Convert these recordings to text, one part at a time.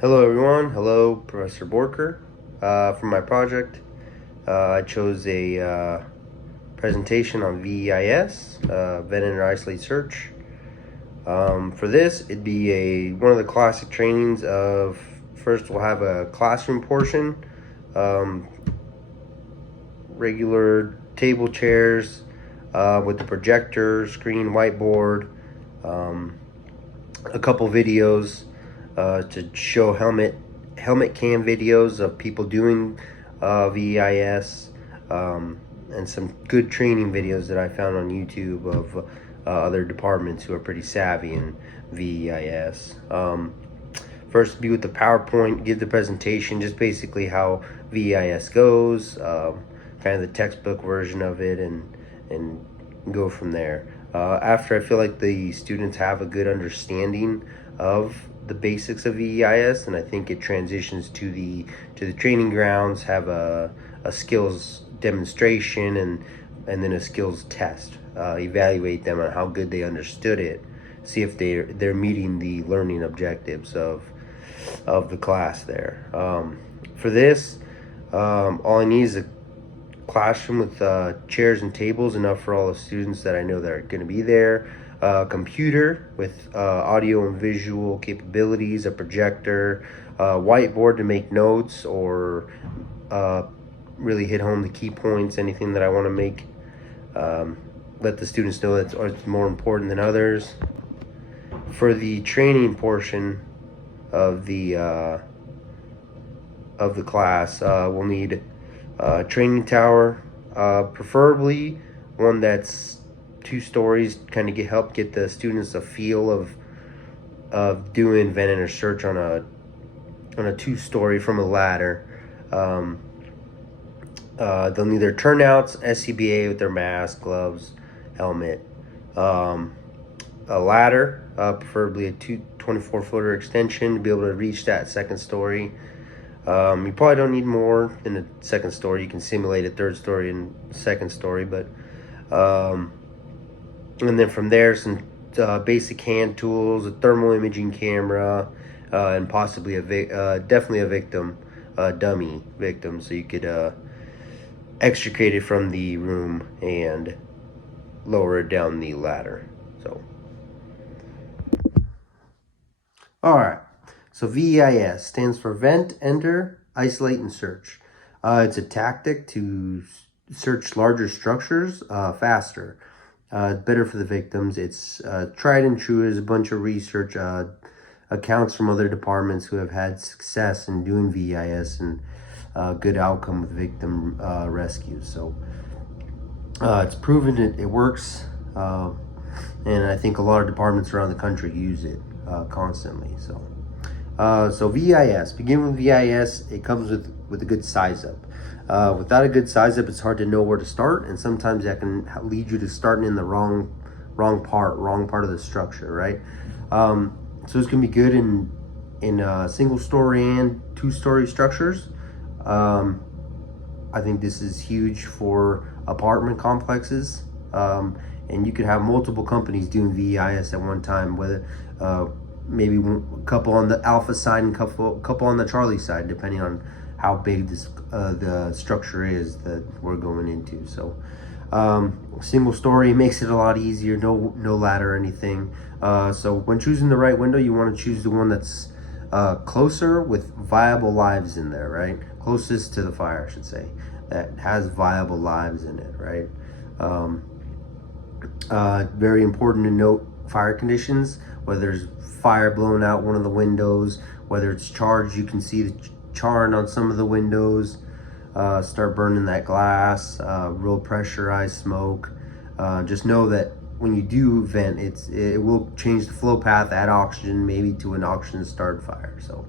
Hello everyone, hello Professor Borker. For my project, I chose a presentation on VEIS, Venn and Isolate Search. For this, it'd be one of the classic trainings of, first we'll have a classroom portion, um, regular table chairs with the projector, screen, whiteboard, um, a couple videos to show helmet cam videos of people doing VEIS, and some good training videos that I found on YouTube of other departments who are pretty savvy in VEIS. First, be with the PowerPoint, give the presentation, just basically how VEIS goes, kind of the textbook version of it, and go from there. After I feel like the students have a good understanding of the basics of VEIS, and I think it transitions to the training grounds, have a skills demonstration and then a skills test. Evaluate them on how good they understood it, see if they're meeting the learning objectives of the class there. For this, all I need is a classroom with chairs and tables, enough for all the students that I know that are going to be there. Computer with audio and visual capabilities, a projector, whiteboard to make notes or really hit home the key points, anything that I want to make. Let the students know that it's more important than others. For the training portion of the class, we'll need a training tower, preferably one that's 2 stories, kind of help get the students a feel of doing Venn or search on a 2-story from a ladder. They'll need their turnouts, SCBA with their mask, gloves, helmet, a ladder, preferably a 24-footer extension to be able to reach that 2nd story. You probably don't need more than a 2nd story. You can simulate a 3rd story and 2nd story, but and then from there, some basic hand tools, a thermal imaging camera, and possibly definitely a victim, dummy victim, so you could extricate it from the room and lower it down the ladder. So, all right. So VEIS stands for Vent, Enter, Isolate, and Search. It's a tactic to search larger structures faster. Better for the victims. It's tried and true. There's a bunch of research accounts from other departments who have had success in doing VEIS and good outcome with victim rescues. So it's proven it works, and I think a lot of departments around the country use it constantly. So VEIS, begin with VEIS. It comes with a good size up. Without a good size up, it's hard to know where to start, and sometimes that can lead you to starting in the wrong part of the structure, right? So it's gonna be good in 1-story and 2-story structures. I think this is huge for apartment complexes, and you could have multiple companies doing VEIS at one time, whether maybe a couple on the Alpha side and couple on the Charlie side, depending on how big the structure is that we're going into. So 1-story makes it a lot easier, no ladder or anything. So when choosing the right window, you want to choose the one that's closer with viable lives in there, right? Closest to the fire, I should say, that has viable lives in it, right? Very important to note fire conditions, whether there's fire blowing out one of the windows, whether it's charged, you can see the charring on some of the windows, start burning that glass, real pressurized smoke. Just know that when you do vent, it will change the flow path, add oxygen, maybe to an oxygen starved fire. So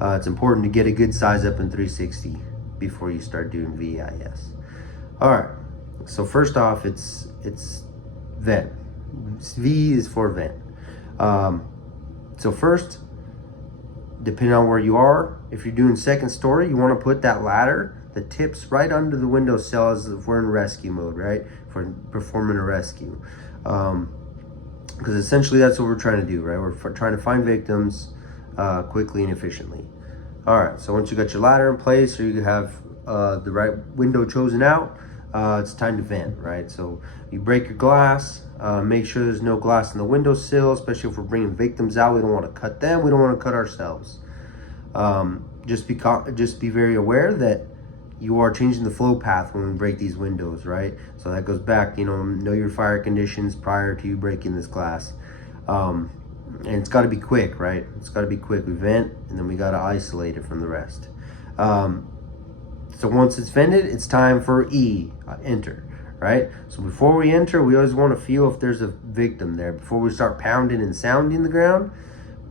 it's important to get a good size up in 360 before you start doing VEIS. All right, so first off, it's vent. V is for vent. So first, depending on where you are, if you're doing 2nd story, you want to put that ladder, the tips, right under the windowsill as if we're in rescue mode, right? For performing a rescue. Because essentially that's what we're trying to do, right? We're trying to find victims, quickly and efficiently. All right, so once you got your ladder in place, or you have the right window chosen out, it's time to vent, right? So you break your glass, make sure there's no glass in the windowsill, especially if we're bringing victims out. We don't want to cut them, we don't want to cut ourselves. Just be very aware that you are changing the flow path when we break these windows, right? So that goes back, know your fire conditions prior to you breaking this glass. And it's got to be quick, right? It's got to be quick. We vent, and then we got to isolate it from the rest. So once it's vented, it's time for enter, right? So before we enter, we always want to feel if there's a victim there. Before we start pounding and sounding the ground,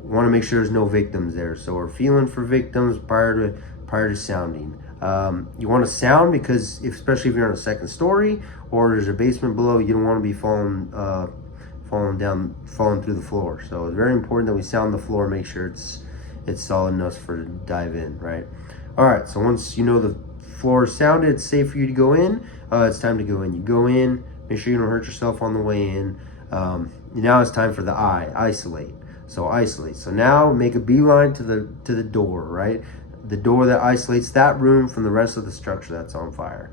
we want to make sure there's no victims there. So we're feeling for victims prior to sounding. You want to sound because, especially if you're on a second story or there's a basement below, you don't want to be falling through the floor. So it's very important that we sound the floor, make sure it's solid enough for to dive in, right? All right, so once you know the floor is sounded, it's safe for you to go in. It's time to go in. You go in, make sure you don't hurt yourself on the way in. Now it's time for the isolate. So isolate. So now make a beeline to the door, right? The door that isolates that room from the rest of the structure that's on fire.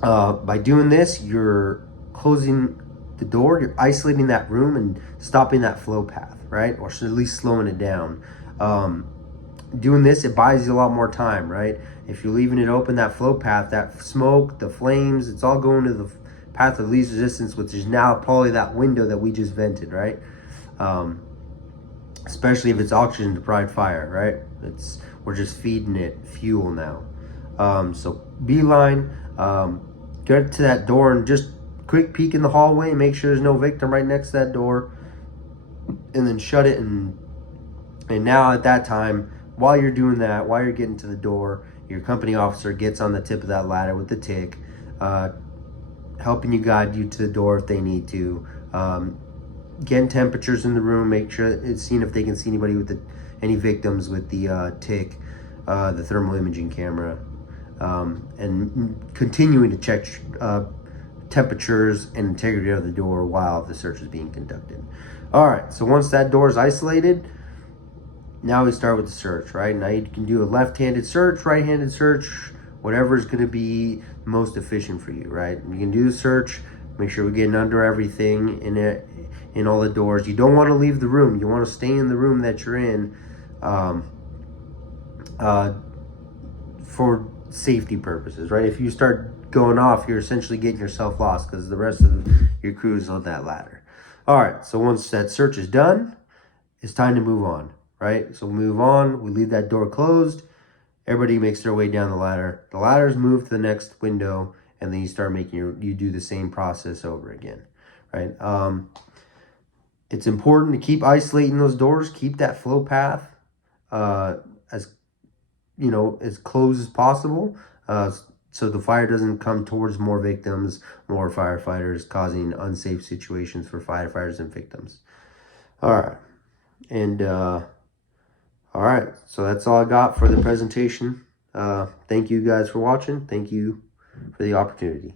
By doing this, you're closing the door, you're isolating that room and stopping that flow path, right? Or at least slowing it down. Doing this, it buys you a lot more time, right? If you're leaving it open, that flow path, that smoke, the flames, it's all going to the path of least resistance, which is now probably that window that we just vented, right? Especially if it's oxygen deprived fire, right? We're just feeding it fuel now. So beeline, get to that door and just quick peek in the hallway, make sure there's no victim right next to that door, and then shut it. And now at that time, while you're doing that, while you're getting to the door, your company officer gets on the tip of that ladder with the tick, helping you guide you to the door if they need to. Getting temperatures in the room, make sure it's seeing if they can see anybody with any victims with the tick, the thermal imaging camera, and continuing to check temperatures and integrity of the door while the search is being conducted. All right, so once that door is isolated, now we start with the search, right? Now you can do a left-handed search, right-handed search, whatever is going to be most efficient for you, right? You can do the search, make sure we're getting under everything in all the doors. You don't want to leave the room. You want to stay in the room that you're in for safety purposes, right? If you start going off, you're essentially getting yourself lost because the rest of your crew is on that ladder. All right, so once that search is done, it's time to move on, right? So we move on, we leave that door closed, everybody makes their way down the ladder. The ladders move to the next window, and then you start you do the same process over again, right? It's important to keep isolating those doors, keep that flow path as close as possible, so the fire doesn't come towards more victims, more firefighters, causing unsafe situations for firefighters and victims. All right, and all right, so that's all I got for the presentation. Thank you guys for watching. Thank you for the opportunity.